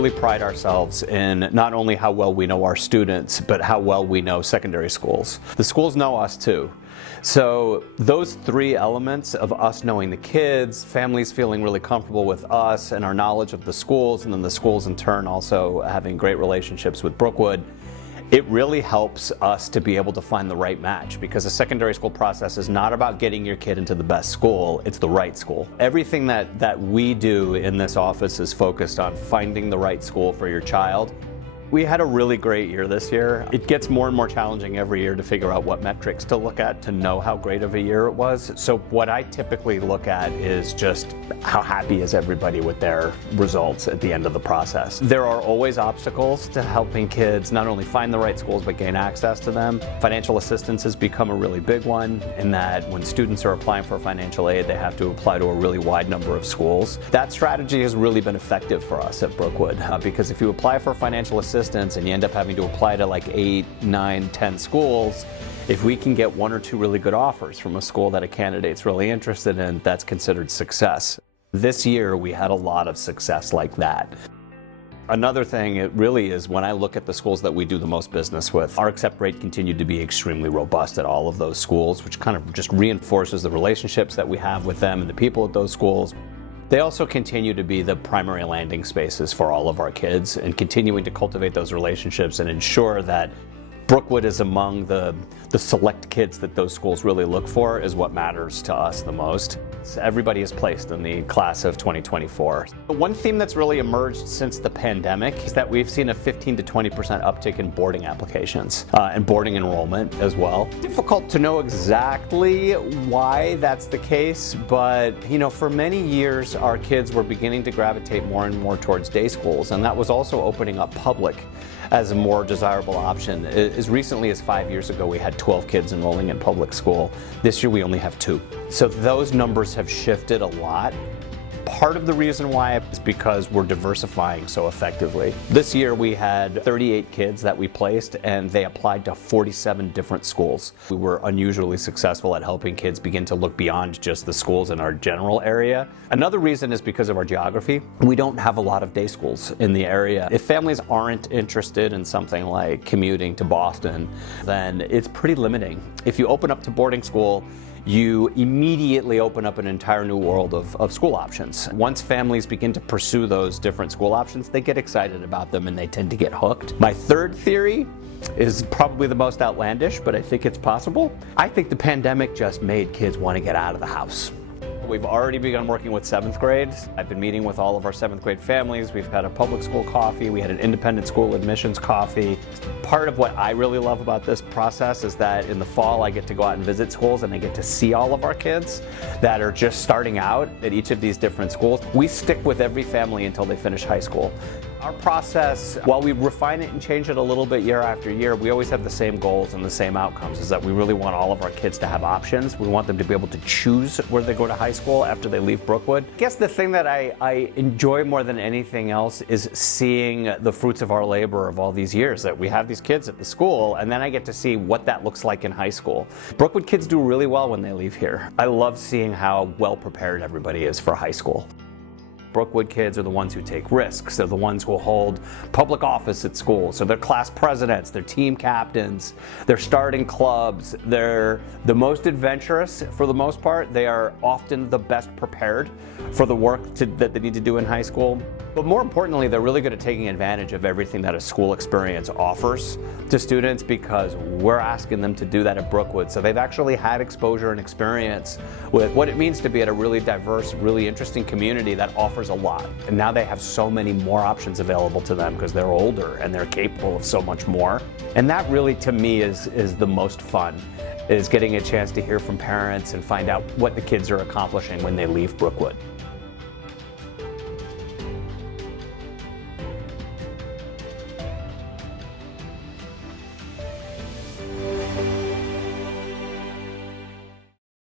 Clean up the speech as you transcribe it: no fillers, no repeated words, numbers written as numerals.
really pride ourselves in not only how well we know our students, but how well we know secondary schools. The schools know us too. So those three elements of us knowing the kids, families feeling really comfortable with us and our knowledge of the schools, and then the schools in turn also having great relationships with Brookwood, it really helps us to be able to find the right match, because a secondary school process is not about getting your kid into the best school, it's the right school. Everything that we do in this office is focused on finding the right school for your child. We had a really great year this year. It gets more and more challenging every year to figure out what metrics to look at to know how great of a year it was. So what I typically look at is just how happy is everybody with their results at the end of the process. There are always obstacles to helping kids not only find the right schools but gain access to them. Financial assistance has become a really big one, in that when students are applying for financial aid, they have to apply to a really wide number of schools. That strategy has really been effective for us at Brookwood, because if you apply for financial assistance and you end up having to apply to like 8, 9, 10 schools, if we can get 1 or 2 really good offers from a school that a candidate's really interested in, that's considered success. This year we had a lot of success like that. Another thing, it really is, when I look at the schools that we do the most business with, our accept rate continued to be extremely robust at all of those schools, which kind of just reinforces the relationships that we have with them and the people at those schools. They also continue to be the primary landing spaces for all of our kids, and continuing to cultivate those relationships and ensure that Brookwood is among the select kids that those schools really look for is what matters to us the most. Everybody is placed in the class of 2024. One theme that's really emerged since the pandemic is that we've seen a 15 to 20% uptick in boarding applications and boarding enrollment as well. Difficult to know exactly why that's the case, but for many years our kids were beginning to gravitate more and more towards day schools, and that was also opening up public as a more desirable option. As recently as 5 years ago, we had 12 kids enrolling in public school. This year we only have 2. So those numbers have shifted a lot. Part of the reason why is because we're diversifying so effectively. This year we had 38 kids that we placed, and they applied to 47 different schools. We were unusually successful at helping kids begin to look beyond just the schools in our general area. Another reason is because of our geography. We don't have a lot of day schools in the area. If families aren't interested in something like commuting to Boston, then it's pretty limiting. If you open up to boarding school, you immediately open up an entire new world of school options. Once families begin to pursue those different school options, they get excited about them and they tend to get hooked. My third theory is probably the most outlandish, but I think it's possible. I think the pandemic just made kids want to get out of the house. We've already begun working with 7th grade. I've been meeting with all of our 7th grade families. We've had a public school coffee. We had an independent school admissions coffee. Part of what I really love about this process is that in the fall I get to go out and visit schools, and I get to see all of our kids that are just starting out at each of these different schools. We stick with every family until they finish high school. Our process, while we refine it and change it a little bit year after year, we always have the same goals and the same outcomes, is that we really want all of our kids to have options. We want them to be able to choose where they go to high school after they leave Brookwood. I guess the thing that I enjoy more than anything else is seeing the fruits of our labor of all these years, that we have these kids at the school, and then I get to see what that looks like in high school. Brookwood kids do really well when they leave here. I love seeing how well prepared everybody is for high school. Brookwood kids are the ones who take risks. They're the ones who hold public office at school. So they're class presidents, they're team captains, they're starting clubs. They're the most adventurous for the most part. They are often the best prepared for the work that they need to do in high school. But more importantly, they're really good at taking advantage of everything that a school experience offers to students, because we're asking them to do that at Brookwood. So they've actually had exposure and experience with what it means to be at a really diverse, really interesting community that offers a lot. And now they have so many more options available to them because they're older and they're capable of so much more. And that really, to me, is the most fun, is getting a chance to hear from parents and find out what the kids are accomplishing when they leave Brookwood.